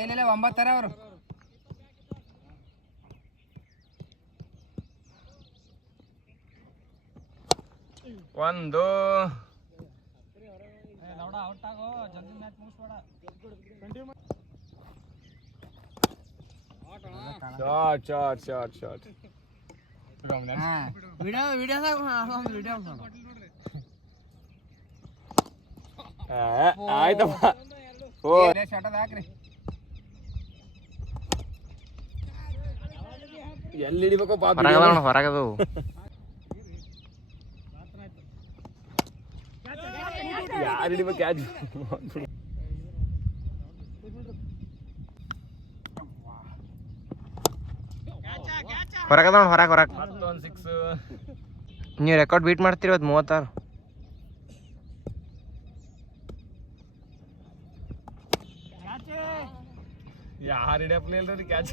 ಏನಿಲ್ಲ 9 ಅವರು. ಒಂದು ಶಾಟ್ ಆಯ್ತಪ್ಪ. ಎಲ್ಲಿ ಹಿಡಿಬೇಕು ಹೊರಗದು ಯಾರು ಹಿಡಿಬೇಕು ಕ್ಯಾಚ್ ಹೊರಗದ ಹೊರಗೆ ಮತ್ತೊಂದು 6. ನೀವು ರೆಕಾರ್ಡ್ ಬೀಟ್ ಮಾಡ್ತೀರಿ ಇವತ್ತು 36. ಯಾರು ಹಿಡಿಯಪ್ಲೇ ಇಲ್ರಿ ಕ್ಯಾಚ್.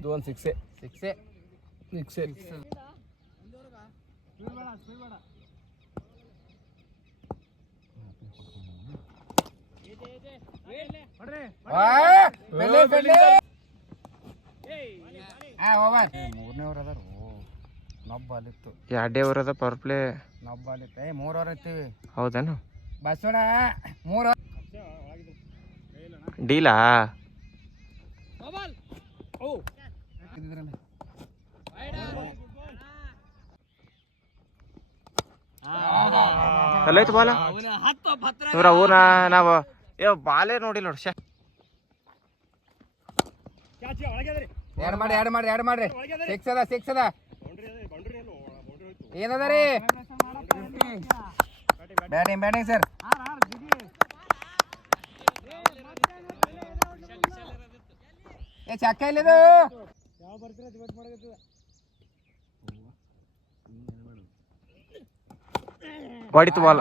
ಇದು ಒಂದು 6. ಮೂರನೇ ಓವರ್ ಅದಾರ. ನಬ್ಬಾಲಿತ್ತು 2 ಓವರ್ ಅದ ಪವರ್ ಪ್ಲೇ. ನಬ್ಬಾಲಿತ್ತು 3 ಓವರ್ ಇರ್ತೀವಿ. ಹೌದೇನು ಬಸವಣ್ಣ 3 ಡೀಲಾ ಎಲ್ಲೈತು ಬಾಲ ಇವ್ರ ಊನ ನಾವು ಬಾಲೇ ನೋಡಿಲ್ಲ ನೋಡಿ. ಎರಡು ಮಾಡ್ರಿ 6 ಅದ ಏನದ ರೀ ಬ್ಯಾಟಿಂಗ್ ಸರ್. ಚಕ್ಕ ಇಲ್ಲಿದು ಹೊಡಿತು ಬಾಲ್.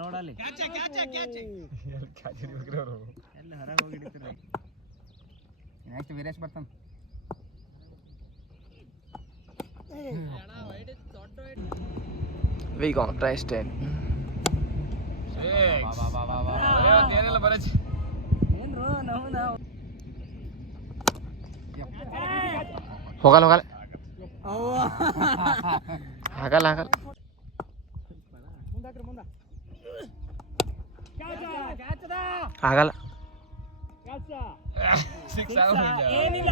ನೋಡಲ್ಲಿ ನೆಕ್ಸ್ಟ್ ವೀರೇಶ್ ಬರ್ತಾನ. We gonna try stand. ಏನಿಲ್ಲ ಬರಚಿ ಹೋಗಲ್ಲ ಆಗಲ್ಲ ಆಗಲ್ಲ. ಏನಿಲ್ಲ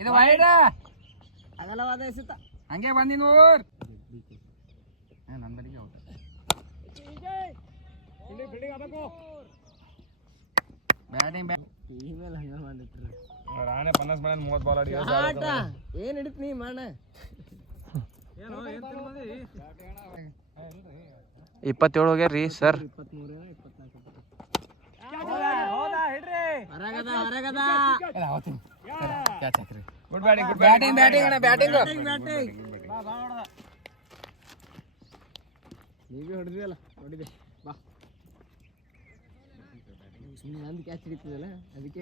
ಇದು ವೈಡ್ ಹಂಗೆ ಬಂದಿ ನೋಡ್. ನನ್ನ ಬಲಿಗೆ ಬ್ಯಾಟಿಂಗ್ ರಾಣೆ 50 ಮಾಡಿ 30 ಬಾಲ್ ಆಡಿ ಏನ್ ಹಿಡಿತ್ ನೀ ಮಾಡ 27 ಹೋಗ್ಯಾರ್ರಿ ಸರ್. ಗುಡ್ ಬ್ಯಾಟಿಂಗ್ ನೀವೇ ಹೊಡೆದ್ರಲ್ಲ ಹೊಡಿದೆ ಬಾ. ಸುಮ್ಮನೆ ನಂದು ಕ್ಯಾಚ್ ಹಿಡಿತದಲ್ಲ ಅದಕ್ಕೆ